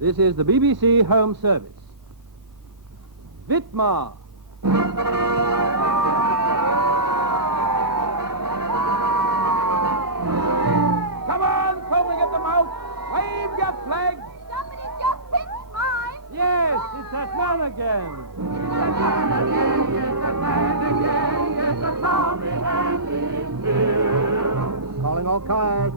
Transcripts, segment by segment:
This is the BBC Home Service. ITMA. Come on, foaming at the mouth. Wave your flag. Somebody just pinched mine. Yes, it's that man again.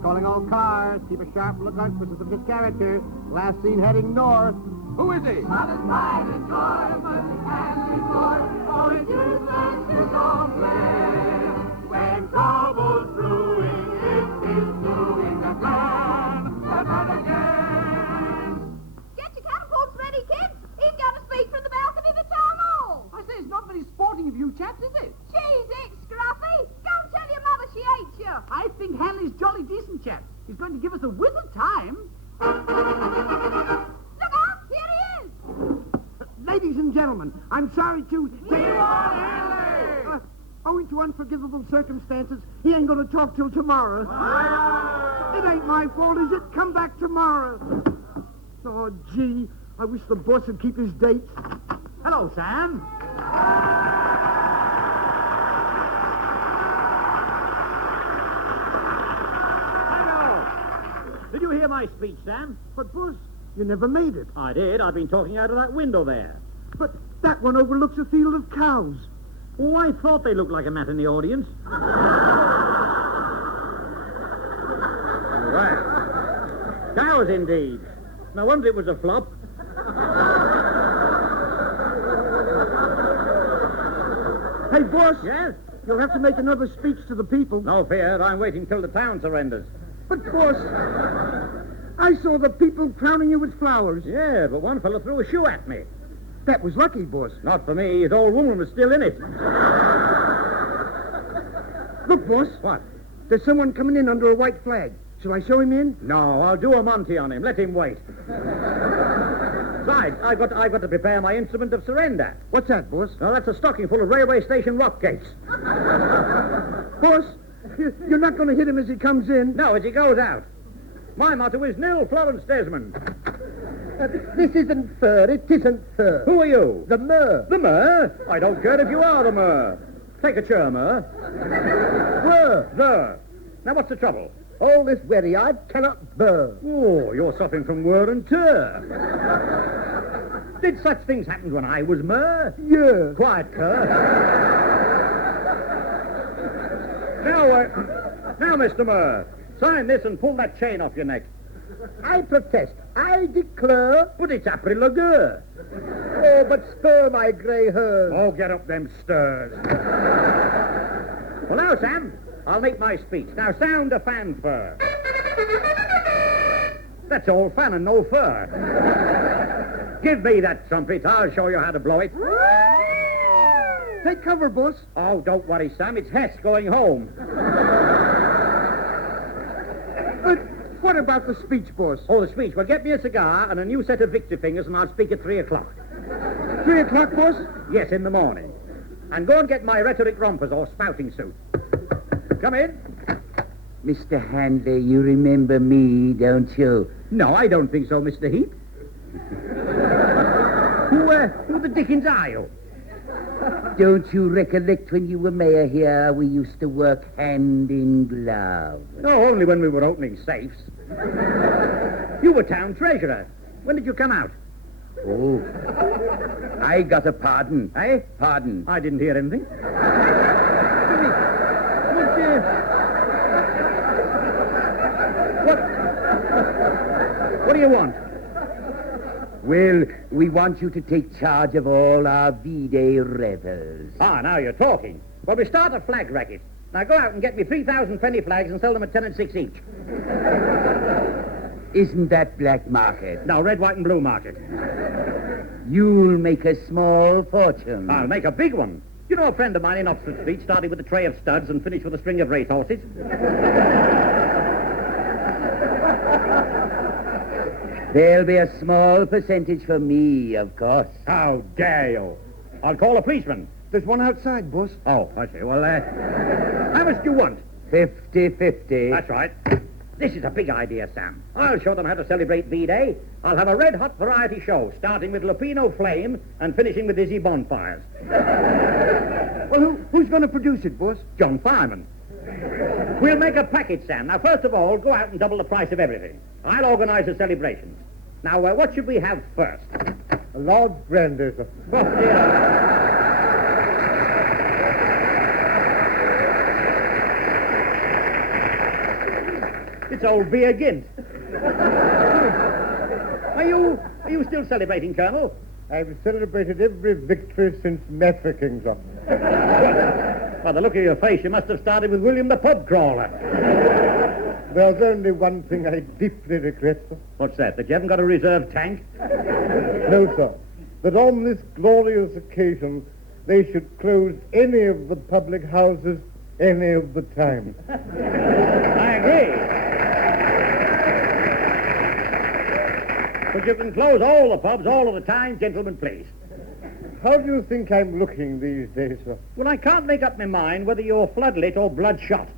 Calling all cars. Keep a sharp lookout for suspicious character. Last seen heading north. Who is he? Father's pride and joy, mercy and restore, all is useless to complain. When trouble's brewing, it is doing the plan again. Get your catapults ready, kids. He's going to speak from the balcony of the town hall. I say, it's not very sporting of you chaps, is it? Cheese it, Scruffy. Go and tell your mother she hates you. I think Hanley's jolly decent chap. He's going to give us a wizard time. Look out, here he is. Ladies and gentlemen, I'm sorry to... Hanley! Owing to unforgivable circumstances, he ain't going to talk till tomorrow. It ain't my fault, is it? Come back tomorrow. Oh, gee, I wish the boss would keep his dates. Hello, Sam. Did you hear my speech, Sam? But, boss, you never made it. I did. I've been talking out of that window there. But that one overlooks a field of cows. Oh, I thought they looked like a mat in the audience. Well, cows indeed. No wonder it was a flop. Hey, boss. Yes? You'll have to make another speech to the people. No fear. I'm waiting till the town surrenders. But, boss, I saw the people crowning you with flowers. Yeah, but one fellow threw a shoe at me. That was lucky, boss. Not for me. His old woman was still in it. Look, boss. What? There's someone coming in under a white flag. Shall I show him in? No, I'll do a Monty on him. Let him wait. Besides, I've got to prepare my instrument of surrender. What's that, boss? Now, that's a stocking full of railway station rock cakes. Boss, you're not going to hit him as he comes in. No, as he goes out. My motto is nil, Florence Desmond. This isn't fur. It isn't fur. Who are you? The Mer. The Mer? I don't care if you are the Mer. Take a chair, Mer. Fur. There. Now, what's the trouble? All this weary I cannot bear. Oh, you're suffering from wear and tear. Did such things happen when I was Mer? Yeah. Quiet, cur. Now, Mr. Mer, sign this and pull that chain off your neck. I protest. I declare. But it's April le gueux. Oh, but spur my grey hairs. Oh, get up them stirs. Well, now, Sam, I'll make my speech. Now, sound a fanfare. That's all fan and no fur. Give me that trumpet. I'll show you how to blow it. Take cover, boss. Oh, don't worry, Sam. It's Hess going home. But what about the speech, boss? Oh, the speech. Well, get me a cigar and a new set of victory fingers, and I'll speak at 3 o'clock. 3 o'clock, boss? Yes, in the morning. And go and get my rhetoric rompers or spouting suit. Come in. Mr. Handley, you remember me, don't you? No, I don't think so, Mr. Heap. Who the dickens are you? Don't you recollect when you were mayor here, we used to work hand in glove? No, only when we were opening safes. You were town treasurer. When did you come out? Oh, I got a pardon. Eh? Pardon. I didn't hear anything. What do you want? Well, we want you to take charge of all our V-Day revels. Ah, now you're talking. Well, we start a flag racket. Now go out and get me 3,000 penny flags and sell them at 10 and 6 each. Isn't that black market? No, red, white, and blue market. You'll make a small fortune. I'll make a big one. You know a friend of mine in Oxford Street started with a tray of studs and finished with a string of racehorses? There'll be a small percentage for me, of course. How dare you? I'll call a policeman. There's one outside, boss. Oh, I see. Well, how much do you want? 50-50. That's right. This is a big idea, Sam. I'll show them how to celebrate V-Day. I'll have a red-hot variety show, starting with Lupino Flame and finishing with Dizzy Bonfires. Well, who's going to produce it, boss? John Fireman. We'll make a package, Sam. Now, first of all, go out and double the price of everything. I'll organize the celebrations. Now, what should we have first? A large brandy, sir. Well, dear. It's old beer Gint. Are you still celebrating, Colonel? I've celebrated every victory since Mafeking, sir. By the look of your face, you must have started with William the Pub Crawler. There's only one thing I deeply regret, sir. What's that? That you haven't got a reserve tank? No, sir. That on this glorious occasion, they should close any of the public houses any of the time. I agree. But you can close all the pubs all of the time, gentlemen, please. How do you think I'm looking these days, sir? Well, I can't make up my mind whether you're floodlit or bloodshot.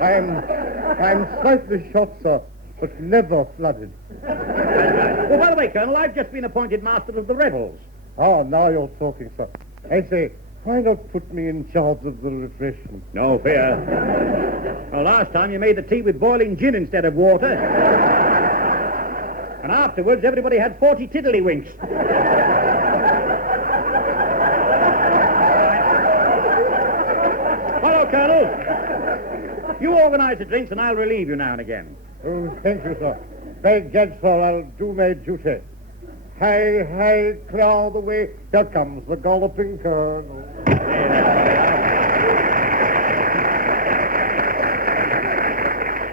I'm slightly shot, sir, but never flooded. Well, by the way, Colonel, I've just been appointed master of the revels. Ah, now you're talking, sir. I say, why not put me in charge of the refreshments? No fear. Well, last time you made the tea with boiling gin instead of water. And afterwards, everybody had 40 tiddlywinks. Hello, Colonel. You organize the drinks and I'll relieve you now and again. Oh, thank you, sir. By judge, sir, I'll do my duty. Hi, hi, clear all the way. Here comes the galloping colonel.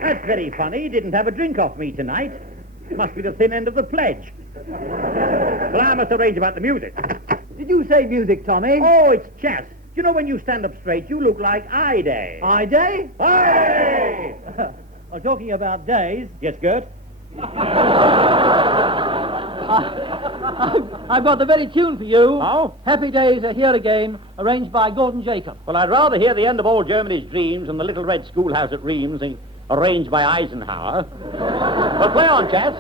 That's very funny. He didn't have a drink off me tonight. Must be the thin end of the pledge. Well, I must arrange about the music. Did you say music, Tommy? Oh, it's chess. You know, when you stand up straight, you look like I-Day. I-Day? I-Day! Well, talking about days... Yes, Gert? I've got the very tune for you. Oh? Happy Days Are Here Again, arranged by Gordon Jacob. Well, I'd rather hear the end of all Germany's dreams than the little red schoolhouse at Reims, arranged by Eisenhower. Well, play on, Chas.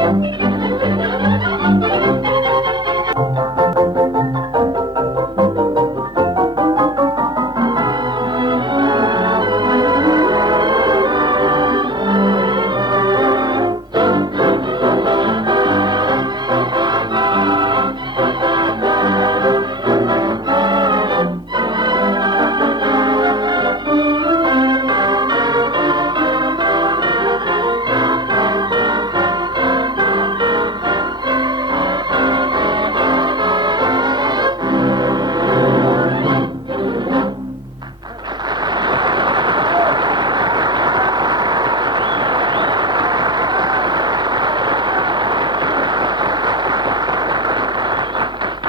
Thank you.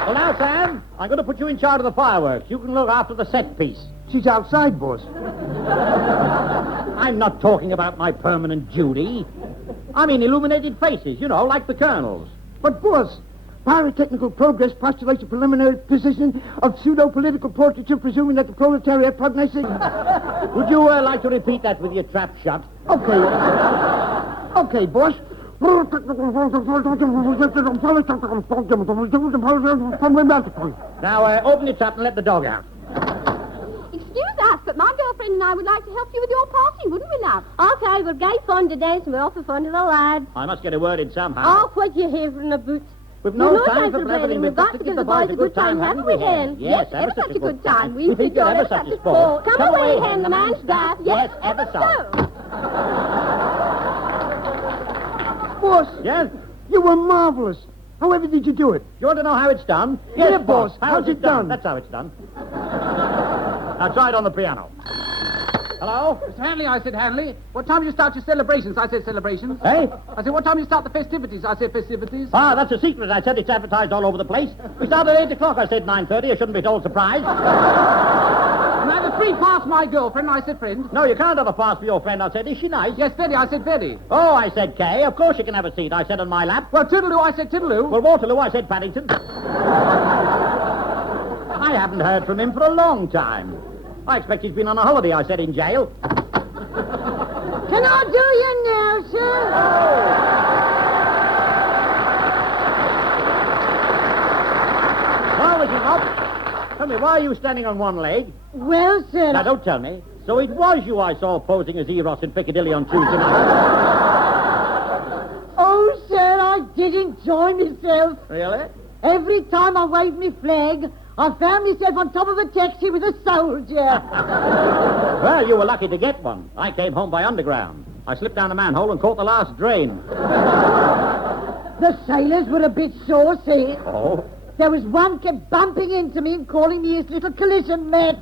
Well, now, Sam, I'm going to put you in charge of the fireworks. You can look after the set piece. She's outside, boss. I'm not talking about my permanent duty. I mean illuminated faces, like the colonel's. But, boss, pyrotechnical progress postulates a preliminary position of pseudo-political portraiture presuming that the proletariat prognostic... Would you like to repeat that with your trap shut? Okay. Okay, boss. Now, open your trap and let the dog out. Excuse us, but my girlfriend and I would like to help you with your party, wouldn't we, love? Okay, we're great fun today, so we're off for fun to the lads. I must get a word in somehow. Oh, what you hear from the boots. We've no time for blathering. We've got to give the boys a good time, haven't we, Hen? Yes, ever such a good time. We think you're ever such a sport. Come away, Hen, the man's staff. Yes, ever so. Boss, Yes? you were marvelous. However did you do it? You want to know how it's done? Yeah, boss. How's it done? That's how it's done. Now try it on the piano. Hello? Mr. Hanley, I said Hanley. What time do you start your celebrations? I said celebrations. Hey? I said, what time do you start the festivities? I said festivities. Ah, that's a secret. I said it's advertised all over the place. We start at 8 o'clock. I said 9:30. I shouldn't be told surprise. And I have a free pass for my girlfriend. I said friend. No, you can't have a pass for your friend. I said, is she nice? Yes, very. I said very. Oh, I said Kay. Of course you can have a seat. I said on my lap. Well, Toodaloo, I said Toodaloo. Well, Waterloo, I said Paddington. I haven't heard from him for a long time. I expect he's been on a holiday, I said, in jail. Can I do you now, sir? Now, Mrs. Mop, tell me, why are you standing on one leg? Well, sir... Now, don't tell me. So it was you I saw posing as Eros in Piccadilly on Tuesday night. Oh, sir, I did enjoy myself. Really? Every time I waved my flag, I found myself on top of a taxi with a soldier. Well, you were lucky to get one. I came home by underground. I slipped down a manhole and caught the last drain. The sailors were a bit saucy. Oh? There was one kept bumping into me and calling me his little collision mate.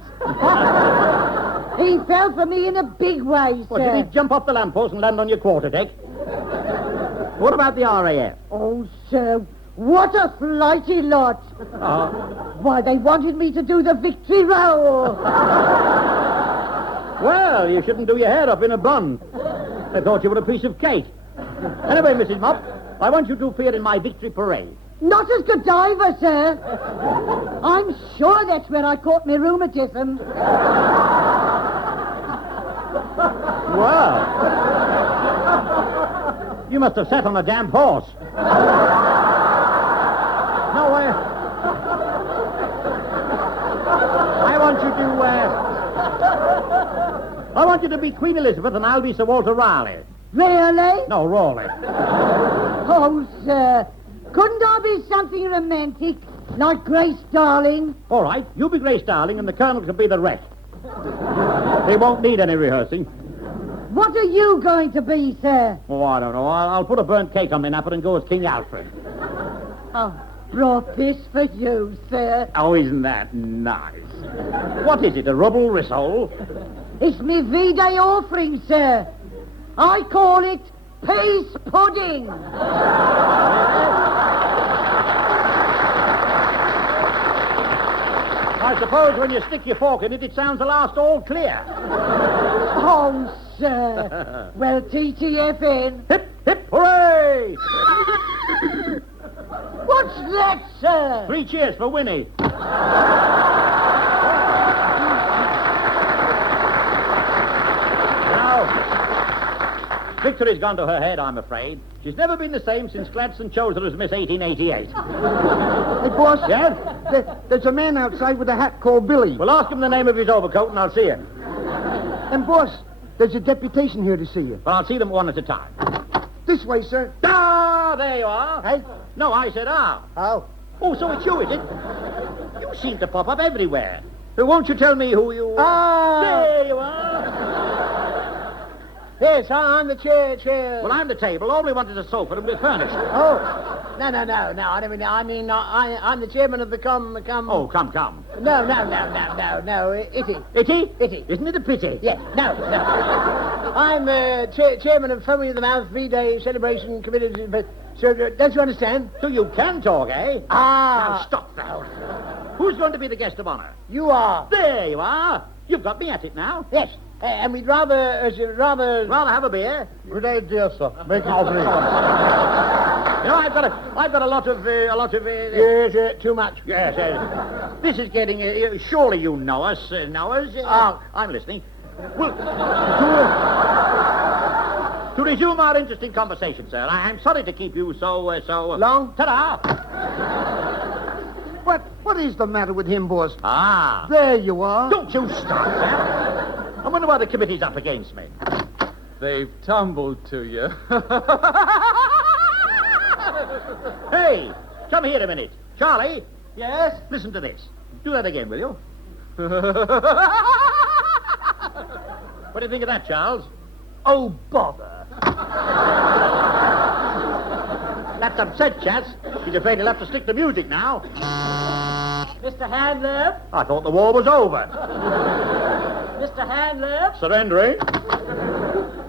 He fell for me in a big way, sir. What, did he jump off the lamppost and land on your quarterdeck? What about the RAF? Oh, sir, what a flighty lot. Oh. Why, they wanted me to do the victory roll. Well, you shouldn't do your hair up in a bun. I thought you were a piece of cake. Anyway, Mrs. Mop, I want you to appear in my victory parade. Not as Godiva, sir. I'm sure that's where I caught my rheumatism. Wow. You must have sat on a damp horse. No, I want you to be Queen Elizabeth and I'll be Sir Walter Raleigh. Really? No, Raleigh. Oh, sir. Couldn't I be something romantic, like Grace Darling? All right, you be Grace Darling and the Colonel can be the wreck. They won't need any rehearsing. What are you going to be, sir? Oh, I don't know. I'll put a burnt cake on my napper and go as King Alfred. Oh, brought this for you, sir. Oh, isn't that nice? What is it, a rubble risole? It's me V-Day offering, sir. I call it peace pudding. I suppose when you stick your fork in it, it sounds the last all clear. Oh, sir. Well, TTFN. Hip, hip, hooray! What's that, sir? 3 cheers for Winnie. Now, victory's gone to her head, I'm afraid. She's never been the same since Gladstone chose her as Miss 1888. Hey, boss. Yes? There's a man outside with a hat called Billy. Well, ask him the name of his overcoat and I'll see him. And, boss, there's a deputation here to see you. But I'll see them one at a time. This way, sir. Ah, there you are. Hey? No, I said ah. How? Oh, so it's you, is it? You seem to pop up everywhere. Won't you tell me who you... Ah! There you are. Yes, I'm the chair. Well, I'm the table. All we want is a sofa and we're furnished. Oh, no. I don't mean, I'm the chairman of the come. Oh, come. No, Itty. Itty? Itty. Isn't it a pity? Yes, no. I'm chairman of Foaming of the Mouth V-Day Celebration Committee. But, sir, don't you understand? So you can talk, eh? Ah. Now, stop that. who's going to be the guest of honor? You are. There you are. You've got me at it now. Yes. And we'd rather Rather have a beer? Good idea, sir. Make it three. You know, I've got a lot of. Yes, too much. Yes, this is getting. Surely you know us. I'm listening. Well, to resume our interesting conversation, sir, I'm sorry to keep you so Long? Ta-da! What is the matter with him, boss? Ah. There you are. Don't you start, sir. I wonder why the committee's up against me. They've tumbled to you. Hey, come here a minute. Charlie, Yes? listen to this. Do that again, will you? What do you think of that, Charles? Oh, bother. That's upset, chaps. He's afraid he'll have to stick to music now. Mr. Handler? I thought the war was over. Mr. Handler? Surrendering?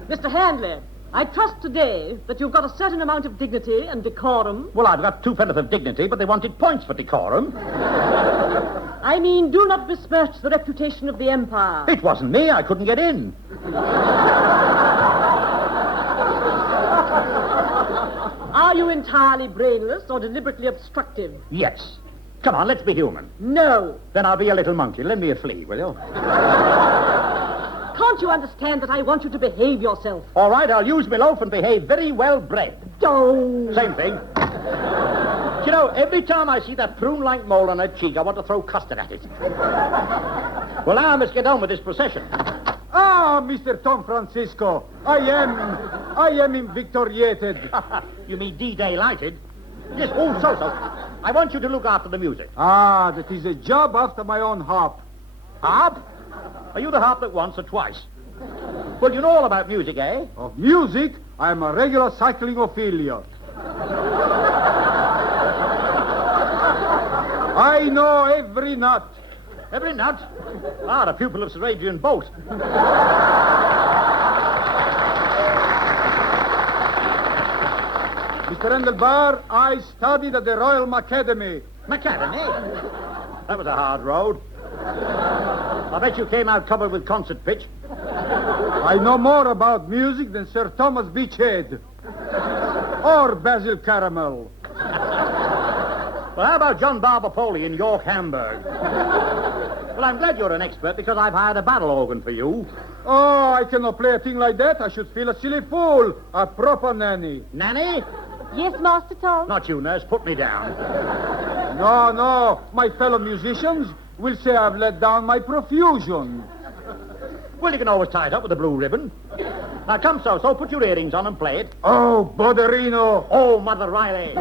Mr. Handler, I trust today that you've got a certain amount of dignity and decorum. Well, I've got 2 fellas of dignity, but they wanted points for decorum. I mean, do not besmirch the reputation of the Empire. It wasn't me. I couldn't get in. Are you entirely brainless or deliberately obstructive? Yes. Come on, let's be human. No. Then I'll be a little monkey. Lend me a flea, will you? Can't you understand that I want you to behave yourself? All right, I'll use my loaf and behave very well bred. Don't. Same thing. You know, every time I see that prune-like mole on her cheek, I want to throw custard at it. Well, now I must get on with this procession. Ah, Mr. Tom Francisco, I am invictoriated. You mean D-Day lighted? Yes, so. I want you to look after the music. Ah, that is a job after my own harp. Harp? Are you the harp that once or twice? Well, you know all about music, eh? Of music, I am a regular cycling Ophelia. I know every nut. Every nut? Ah, a pupil of Sir Adrian Bolt. Mr. Endelbar, I studied at the Royal Academy. Macadamy? That was a hard road. I bet you came out covered with concert pitch. I know more about music than Sir Thomas Beachhead. Or Basil Caramel. Well, how about John Barber-Poley in York, Hamburg? Well, I'm glad you're an expert because I've hired a barrel organ for you. Oh, I cannot play a thing like that. I should feel a silly fool. A proper nanny. Nanny? Yes, Master Tom? Not you, nurse. Put me down. No. My fellow musicians will say I've let down my profusion. Well, you can always tie it up with a blue ribbon. Now, come, so put your earrings on and play it. Oh, Boderino. Oh, Mother Riley.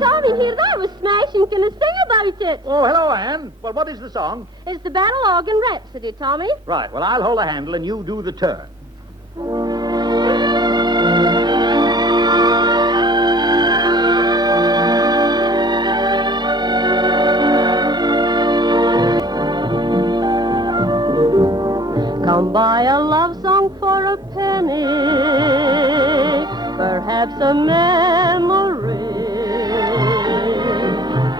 Tommy, hear that? Was smashing. Can I sing about it? Oh, hello, Anne. Well, what is the song? It's the Battle Organ Rhapsody, Tommy. Right, well, I'll hold the handle and you do the turn. Come buy a love song for a penny, perhaps a memory.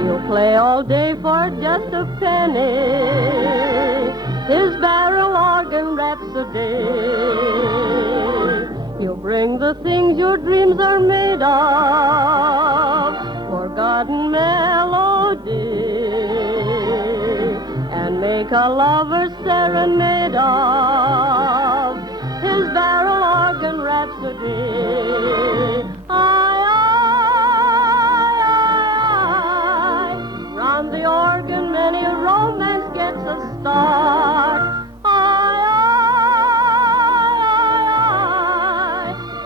He'll play all day for just a penny, his barrel organ rhapsody. He'll bring the things your dreams are made of, forgotten melody, and make a lover's serenade of his barrel organ rhapsody. Aye, round the organ many a romance gets a start. Aye,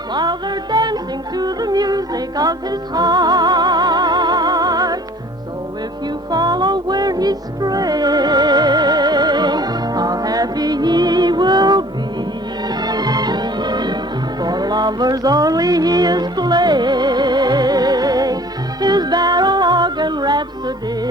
while they're dancing to the music of his heart. So if you follow where he's straying, how happy he will be. For lovers only he is playing his barrel organ rhapsody.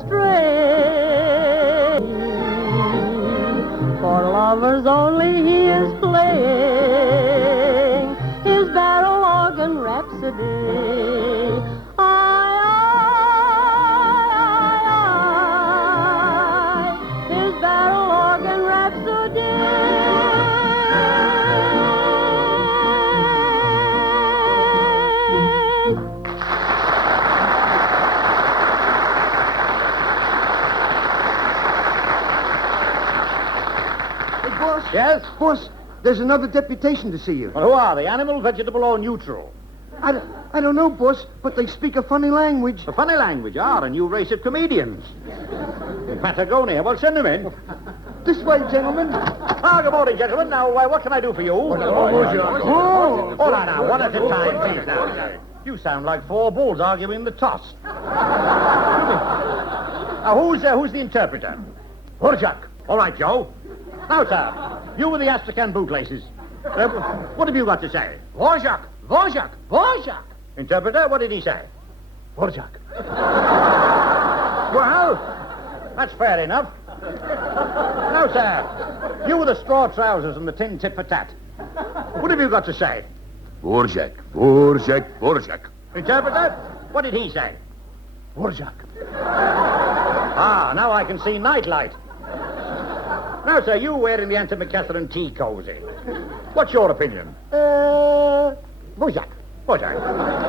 stray. For lovers only he is playing his barrel organ rhapsody. His barrel organ rhapsody. Boss? Yes? Boss, there's another deputation to see you. Well, who are they? Animal, vegetable, or neutral? I don't know, boss, but they speak a funny language. A funny language, a new race of comedians. In Patagonia. Well, send them in. This way, gentlemen. Good morning, gentlemen. Now, what can I do for you? Hold on now, one at a time, please now. You sound like four bulls arguing the toss. Now, who's the interpreter? Horjak. All right, Joe. Now, sir, you with the Astrakhan bootlaces. What have you got to say? Vorjak, Vorjak, Vorjak. Interpreter, what did he say? Vorjak. Well, that's fair enough. Now, sir, you with the straw trousers and the tin tit for tat. What have you got to say? Vorjak, Vorjak, Vorjak. Interpreter, what did he say? Vorjak. Now I can see nightlight. Now, sir, you wearing the antimacassar tea cozy. What's your opinion? Vorjak. Vorjak.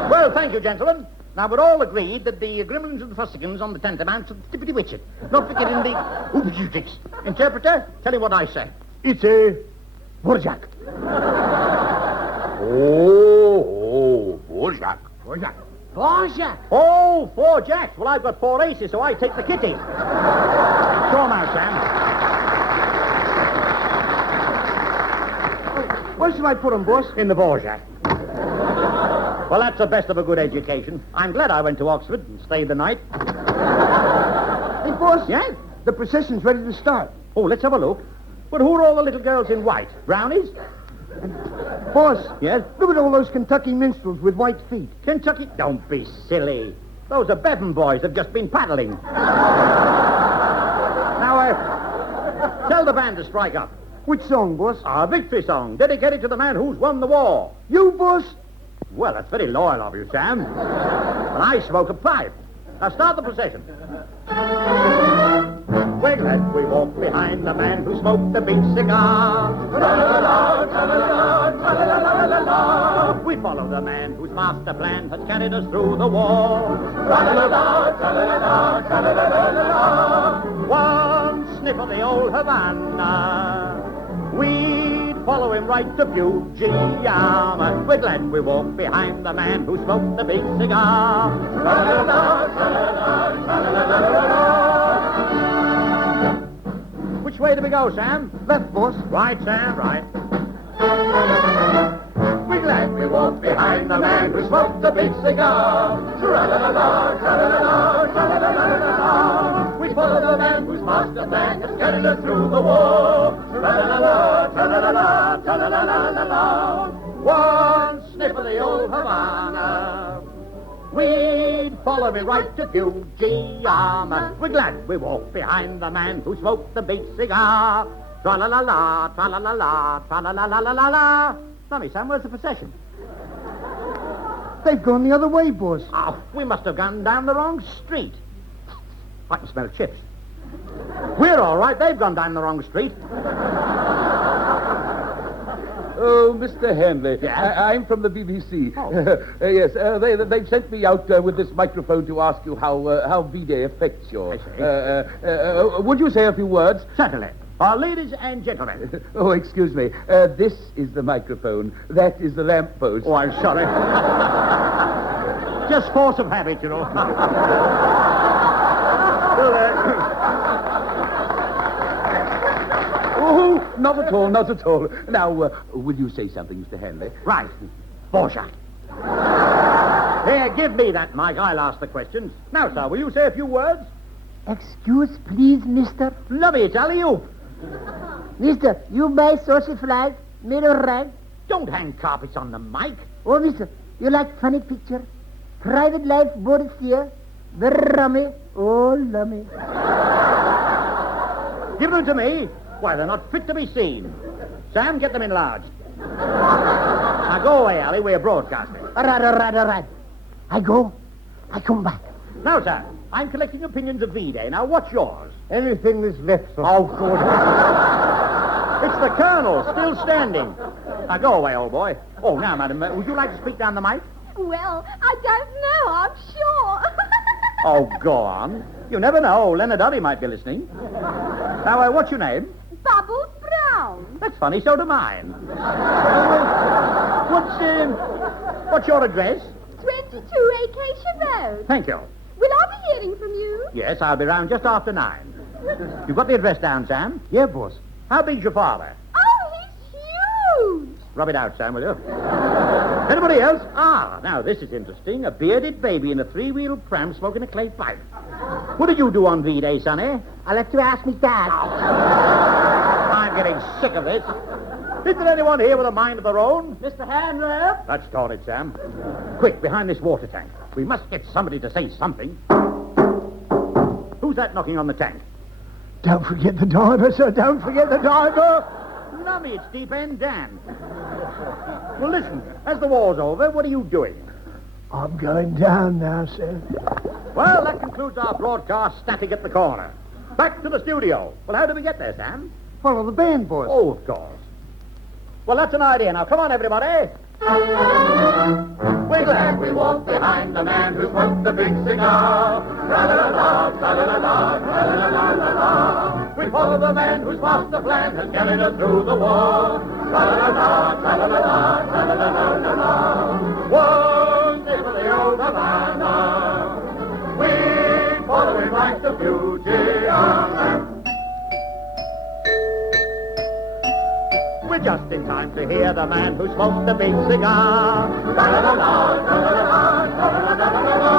Well, thank you, gentlemen. Now, we're all agreed that the gremlins and the fussikins on the tantamount to the tippity witchet. Not forgetting the oopjutics. Interpreter, tell him what I say. It's a Vorjak. Oh, Vorjak. Vorjak. Vorjak. Oh, 4 jacks. Well, I've got 4 aces, so I take the kitty. Show 'em out, Sam. Where should I put them, boss? In the Borgia. Well, that's the best of a good education. I'm glad I went to Oxford and stayed the night. Hey, boss. Yes? The procession's ready to start. Oh, let's have a look. But who are all the little girls in white? Brownies? Boss. Yes? Look at all those Kentucky minstrels with white feet. Kentucky? Don't be silly. Those are Bevan boys that've just been paddling. Now, tell the band to strike up. Which song, boss? Our victory song, dedicated to the man who's won the war. You, boss? Well, that's very loyal of you, Sam. And I smoke a pipe. Now start the procession. We're glad we walk behind the man who smoked the big cigar. Tra-la-la-la, tra-la-la-la, tra-la-la-la-la. We follow the man whose master plan has carried us through the war. Tra-la-la-la, tra-la-la-la, tra-la-la-la-la. One sniff of the old Havana. We'd follow him right to Fujiyama. We're glad we walk behind the man who smoked the big cigar. Tra-la-la-la, tra-la-la-la, tra-la-la-la-la. Which way do we go, Sam? Left, boss. Right, Sam, right. We're glad we walk behind the man who smoked the big cigar. Tra-la-la-la, tra-la-la-la, tra-la-la-la-la. We follow the man whose master plan has carried us through the war. Tra-la-la-la, tra-la-la-la, tra-la-la-la-la. One sniff of the old Havana. We'd follow him right to Fujiyama. We're glad we walk behind the man who smoked the big cigar. Tra-la-la-la, tra-la-la-la, tra-la-la-la-la-la. Tell me, Sam, where's the procession? They've gone the other way, boss. Oh, we must have gone down the wrong street. I can smell chips. We're all right. They've gone down the wrong street. Oh, Mr. Hanley. Yes? I'm from the BBC. Oh. Yes, they've sent me out with this microphone to ask you how V-Day affects you. I see. Would you say a few words? Certainly. Ladies and gentlemen. Oh, excuse me. This is the microphone. That is the lamppost. Oh, I'm sorry. Just force of habit, you know. Oh, not at all, not at all. Now, will you say something, Mr. Hanley? Right. Borgia. Here, give me that mic. I'll ask the questions. Now, sir, will you say a few words? Excuse, please, mister. Lovely, it's alley-oop. Mister, you buy saucy flies, mirror rag. Don't hang carpets on the mic. Oh, mister, you like funny picture? Private life, Boris here. Very rummy. Oh, lummy. Give them to me. Why, they're not fit to be seen. Sam, get them enlarged. Now go away, Allie. We're broadcasting. All right. I go. I come back. Now, sir, I'm collecting opinions of V-Day. Now, what's yours? Anything that's left, sir. Oh, good. It's the Colonel, still standing. Now, go away, old boy. Oh, now, madam, would you like to speak down the mic? Well, I don't know, I'm sure. Oh, go on. You never know. Leonard Hurry might be listening. Now, what's your name? Bubbles Brown. That's funny, so do mine. What's your address? 22 Acacia Road. Thank you. Will I be hearing from you? Yes, I'll be round just after 9. You've got the address down, Sam? Yeah, boss. How big's your father? Oh, he's huge. Rub it out, Sam, will you? Anybody else? Ah, now this is interesting. A bearded baby in a 3-wheel pram smoking a clay pipe. What did you do on V-Day, Sonny? I'll let you ask me that. I'm getting sick of this. Is there anyone here with a mind of their own? Mr. Hanley? Let's start it, Sam. Quick, behind this water tank. We must get somebody to say something. Who's that knocking on the tank? Don't forget the diver, sir. Don't forget the diver. Lummy, it's Deep End Dan. Well, listen, as the war's over, what are you doing? I'm going down now, sir. Well, that concludes our broadcast static at the corner. Back to the studio. Well, how did we get there, Sam? Follow the band, boss. Oh, of course. Well, that's an idea. Now, come on, everybody. We're glad we walked behind the man who smoked the big cigar. Tra-la-la-la, tra-la-la-la, tra-la-la-la-la. We follow the man whose master plan has carried us through the war. Tra-la-la-la, tra-la-la-la, tra-la-la-la-la. One day for the old Havana. We follow him like the fugitive. We're just in time to hear the man who smoked the big cigar. Tra-la-la-la, tra-la-la-la, tra-la-la-la-la.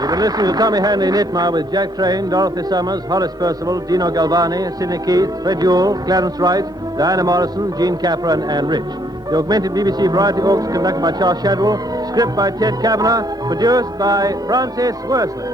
You've been listening to Tommy Hanley in ITMA with Jack Train, Dorothy Summers, Horace Percival, Dino Galvani, Sidney Keith, Fred Ewell, Clarence Wright, Diana Morrison, Gene Capron, and Rich. The augmented BBC Variety Orchestra conducted by Charles Shadwell. Script by Ted Kavanagh. Produced by Francis Worsley.